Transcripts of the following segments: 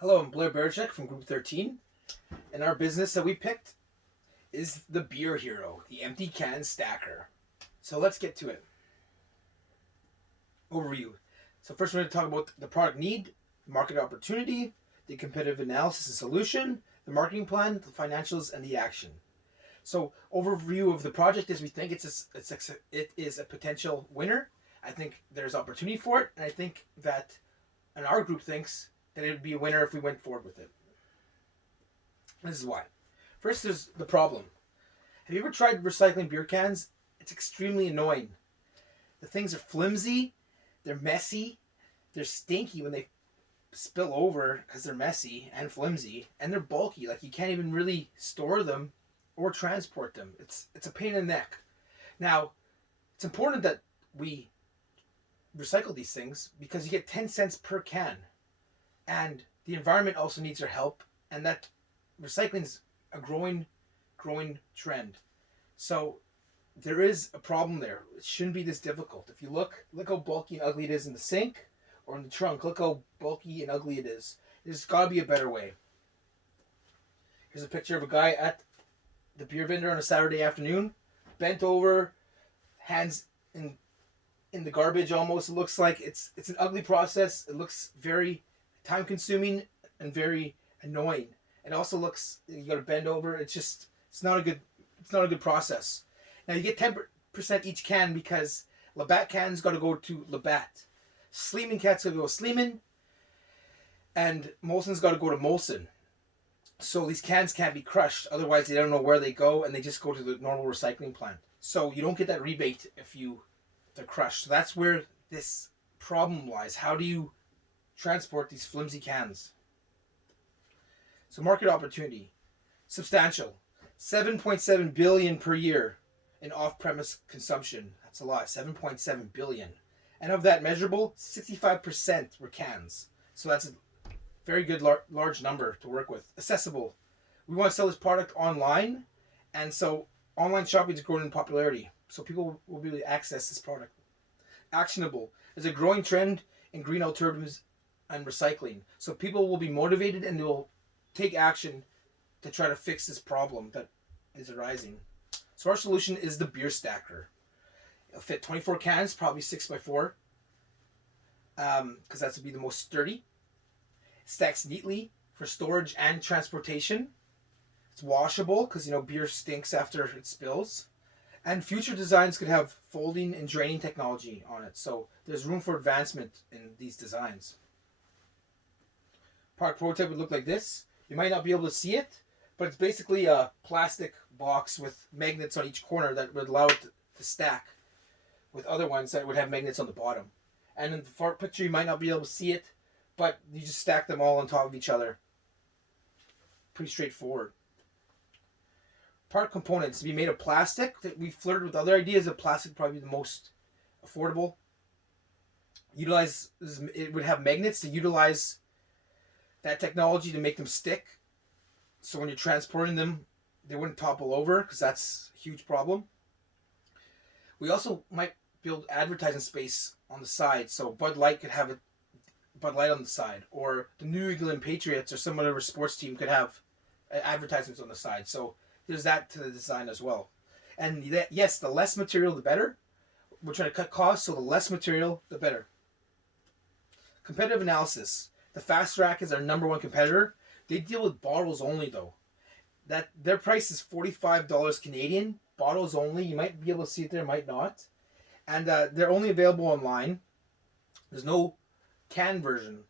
Hello, I'm Blair Berczyk from Group 13, and our business that we picked is the Beer Hero, the empty can stacker. So let's get to it. Overview. So first we're going to talk about the product need, market opportunity, the competitive analysis and solution, the marketing plan, the financials, and the action. So overview of the project is we think it is a potential winner. I think there's opportunity for it, and I think that, and our group thinks that it would be a winner if we went forward with it. This is why. First, there's the problem. Have you ever tried recycling beer cans? It's extremely annoying. The things are flimsy, they're messy, they're stinky when they spill over because they're messy and flimsy, and they're bulky. Like you can't even really store them or transport them. It's a pain in the neck. Now, it's important that we recycle these things because you get 10 cents per can, and the environment also needs our help, and that recycling is a growing trend. So there is a problem there. It shouldn't be this difficult. If you look how bulky and ugly it is in the sink or in the trunk. Look how bulky and ugly it is. There's got to be a better way. Here's a picture of a guy at the beer vendor on a Saturday afternoon, bent over, hands in the garbage almost. It looks like it's an ugly process. It looks very time consuming and very annoying. It also looks, you got to bend over. It's not a good process. Now you get 10% each can because Labatt cans got to go to Labatt, Sleeman cans got to go to Sleeman, and Molson's got to go to Molson. So these cans can't be crushed, otherwise they don't know where they go, and they just go to the normal recycling plant. So you don't get that rebate if they're crushed. So that's where this problem lies. How do you transport these flimsy cans? So market opportunity, substantial, 7.7 billion per year in off-premise consumption. That's a lot, 7.7 billion. And of that measurable, 65% were cans. So that's a very good large number to work with. Accessible. We want to sell this product online, and so online shopping is growing in popularity. So people will be able to access this product. Actionable. There's a growing trend in green alternatives and recycling. So people will be motivated and they will take action to try to fix this problem that is arising. So our solution is the beer stacker. It'll fit 24 cans, probably 6x4, because that's to be the most sturdy. Stacks neatly for storage and transportation. It's washable because beer stinks after it spills. And future designs could have folding and draining technology on it. So there's room for advancement in these designs. Product prototype would look like this. You might not be able to see it, but it's basically a plastic box with magnets on each corner that would allow it to stack with other ones that would have magnets on the bottom. And in the far picture, you might not be able to see it, but you just stack them all on top of each other. Pretty straightforward. Part components to be made of plastic. That we flirted with other ideas of plastic, probably the most affordable. It would have magnets to utilize that technology to make them stick. So when you're transporting them, they wouldn't topple over because that's a huge problem. We also might build advertising space on the side, so Bud Light could have a Bud Light on the side, or the New England Patriots or some other sports team could have advertisements on the side. So there's that to the design as well. And yes, the less material, the better. We're trying to cut costs, so the less material, the better. Competitive analysis. The Fast Rack is our number one competitor. They deal with bottles only, though. That their price is $45 Canadian. Bottles only. You might be able to see it there, might not. And they're only available online. There's no can version.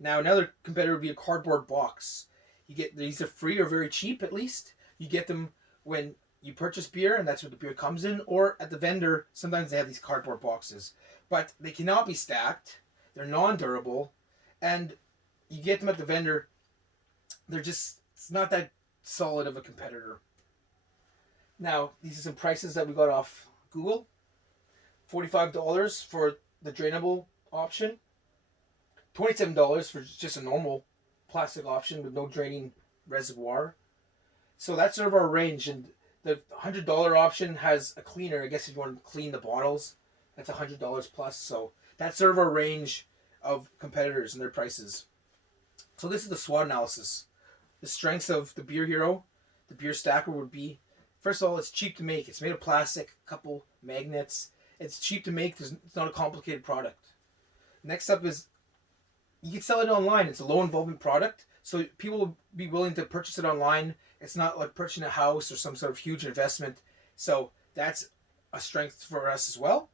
Now another competitor would be a cardboard box. You get these are free or very cheap at least. You get them when you purchase beer, and that's what the beer comes in, or at the vendor. Sometimes they have these cardboard boxes, but they cannot be stacked. They're non-durable, and you get them at the vendor. It's not that solid of a competitor. Now these are some prices that we got off Google. $45 for the drainable option. $27 for just a normal plastic option with no draining reservoir. So that's sort of our range. And the $100 option has a cleaner. I guess if you want to clean the bottles, that's $100 plus. So that's sort of our range of competitors and their prices. So this is the SWOT analysis. The strengths of the Beer Hero, the beer stacker would be, first of all, it's cheap to make. It's made of plastic, a couple magnets. It's cheap to make. It's not a complicated product. Next up is you can sell it online. It's a low involvement product, so people will be willing to purchase it online. It's not like purchasing a house or some sort of huge investment. So that's a strength for us as well.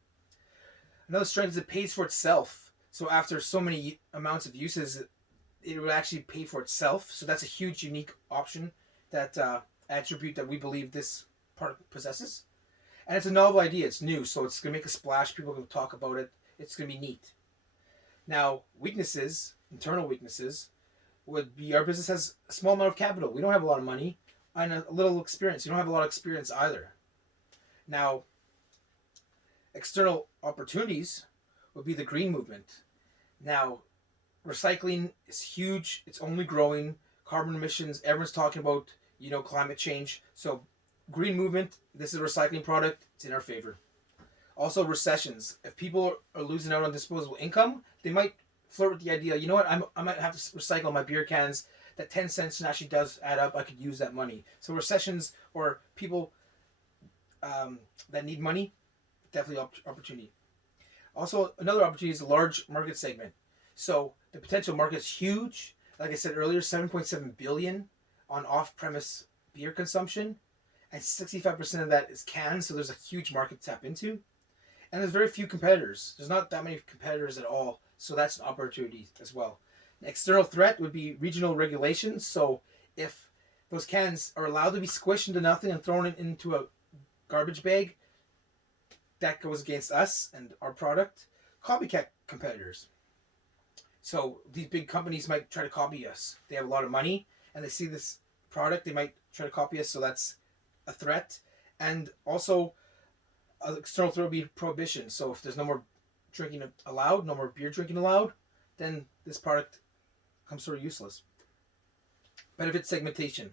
Another strength is it pays for itself. So after so many amounts of uses, it will actually pay for itself. So that's a huge, unique option, that attribute that we believe this product possesses. And it's a novel idea. It's new, so it's going to make a splash. People are going to talk about it. It's going to be neat. Now, weaknesses, internal weaknesses, would be our business has a small amount of capital. We don't have a lot of money and a little experience. You don't have a lot of experience either. Now, external opportunities would be the green movement. Now, recycling is huge. It's only growing. Carbon emissions, everyone's talking about, climate change. So green movement, this is a recycling product. It's in our favor. Also, recessions. If people are losing out on disposable income, they might flirt with the idea, you know what, I might have to recycle my beer cans. That 10 cents actually does add up. I could use that money. So recessions or people that need money, definitely opportunity. Also, another opportunity is a large market segment. So the potential market is huge. Like I said earlier, 7.7 billion on off-premise beer consumption, and 65% of that is cans. So there's a huge market to tap into, and there's very few competitors. There's not that many competitors at all. So that's an opportunity as well. An external threat would be regional regulations. So if those cans are allowed to be squished into nothing and thrown into a garbage bag, that goes against us and our product. Copycat competitors. So these big companies might try to copy us. They have a lot of money and they see this product, they might try to copy us. So that's a threat. And also, an external threat would be prohibition. So if there's no more drinking allowed, no more beer drinking allowed, then this product becomes sort of useless. Benefit segmentation.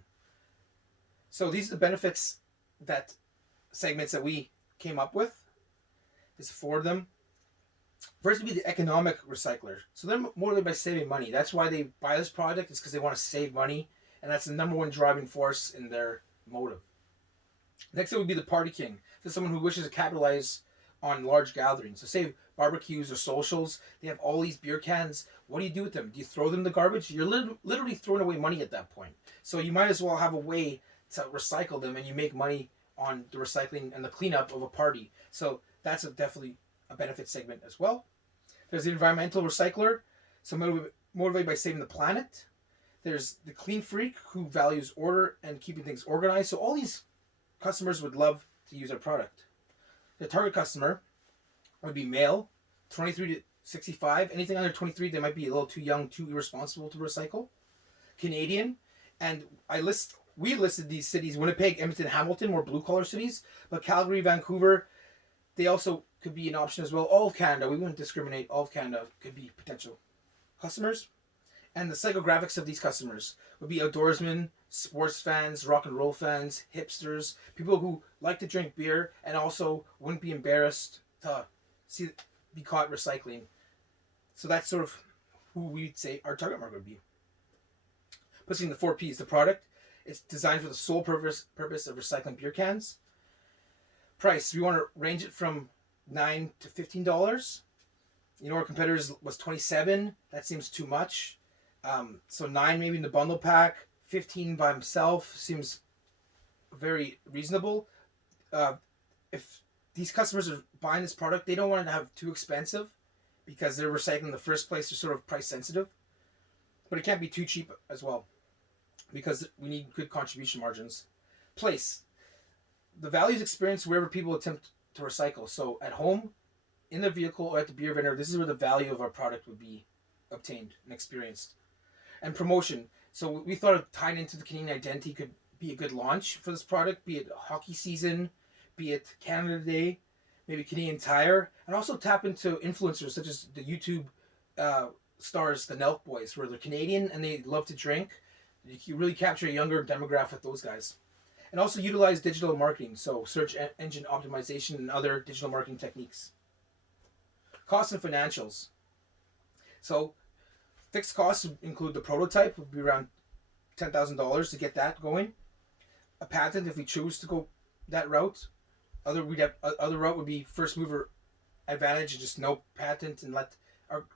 So these are the benefits that segments that we came up with. There's 4 of them. First would be the economic recycler. So they're motivated by saving money. That's why they buy this product. It's because they want to save money. And that's the number one driving force in their motive. Next, it would be the party king. So someone who wishes to capitalize on large gatherings. So say barbecues or socials. They have all these beer cans. What do you do with them? Do you throw them in the garbage? You're literally throwing away money at that point. So you might as well have a way to recycle them, and you make money on the recycling and the cleanup of a party. So that's definitely a benefit segment as well. There's the environmental recycler, so motivated by saving the planet. There's the clean freak who values order and keeping things organized. So all these customers would love to use our product. The target customer would be male, 23 to 65. Anything under 23, they might be a little too young, too irresponsible to recycle. Canadian, and we listed these cities: Winnipeg, Edmonton, Hamilton, more blue-collar cities, but Calgary, Vancouver, they also could be an option as well. All of Canada, we wouldn't discriminate. All of Canada could be potential customers. And the psychographics of these customers would be outdoorsmen, sports fans, rock and roll fans, hipsters, people who like to drink beer and also wouldn't be embarrassed to be caught recycling. So that's sort of who we'd say our target market would be. Pushing the 4 Ps, the product, it's designed for the sole purpose of recycling beer cans. Price, we want to range it from $9 to $15. Our competitors was $27. That seems too much. So $9 maybe in the bundle pack. $15 by himself seems very reasonable. If these customers are buying this product, they don't want it to have too expensive because they're recycling in the first place. They're sort of price sensitive. But it can't be too cheap as well because we need good contribution margins. Place. The value is experienced wherever people attempt to recycle. So at home, in the vehicle, or at the beer vendor, this is where the value of our product would be obtained and experienced. And promotion. So we thought of tying into the Canadian identity could be a good launch for this product, be it hockey season, be it Canada Day, maybe Canadian Tire, and also tap into influencers such as the YouTube stars, the Nelk Boys, where they're Canadian and they love to drink. You can really capture a younger demographic with those guys. And also utilize digital marketing, so search engine optimization and other digital marketing techniques. Costs and financials. So Fixed costs would include the prototype, would be around $10,000 to get that going. A patent, if we choose to go that route. Other route would be first mover advantage and just no patent and let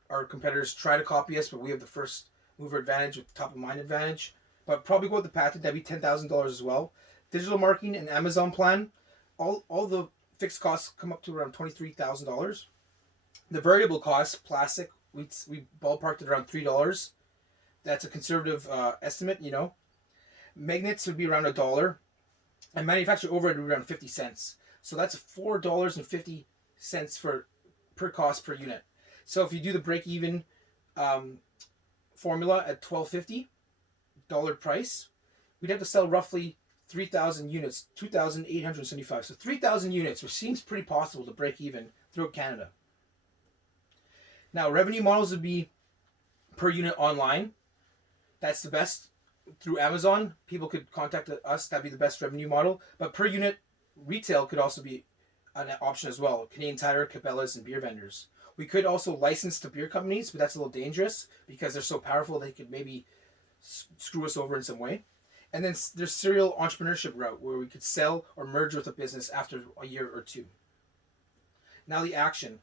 our competitors try to copy us, but we have the first mover advantage with top of mind advantage. But probably go with the patent, that'd be $10,000 as well. Digital marketing and Amazon plan, all the fixed costs come up to around $23,000. The variable costs, plastic, we ballparked it around $3. That's a conservative estimate, Magnets would be around $1, and manufacturer overhead would be around 50 cents. So that's $4.50 per cost per unit. So if you do the break even formula at $12.50 price, we'd have to sell roughly 3,000 units, 2,875. So 3,000 units, which seems pretty possible to break even throughout Canada. Now, revenue models would be per unit online. That's the best. Through Amazon, people could contact us. That'd be the best revenue model. But per unit retail could also be an option as well. Canadian Tire, Cabela's, and beer vendors. We could also license to beer companies, but that's a little dangerous because they're so powerful they could maybe screw us over in some way. And then there's serial entrepreneurship route where we could sell or merge with a business after a year or two. Now the action.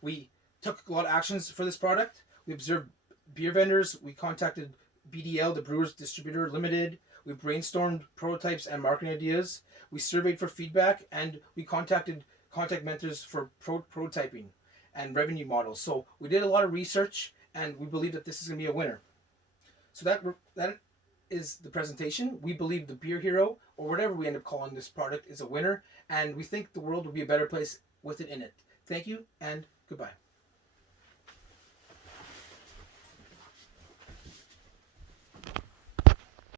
We took a lot of actions for this product. We observed beer vendors. We contacted BDL, the Brewers Distributor Limited. We brainstormed prototypes and marketing ideas. We surveyed for feedback, and we contacted contact mentors for prototyping and revenue models. So we did a lot of research, and we believe that this is going to be a winner. So that is the presentation. We believe the Beer Hero, or whatever we end up calling this product, is a winner, and we think the world will be a better place with it in it. Thank you, and goodbye.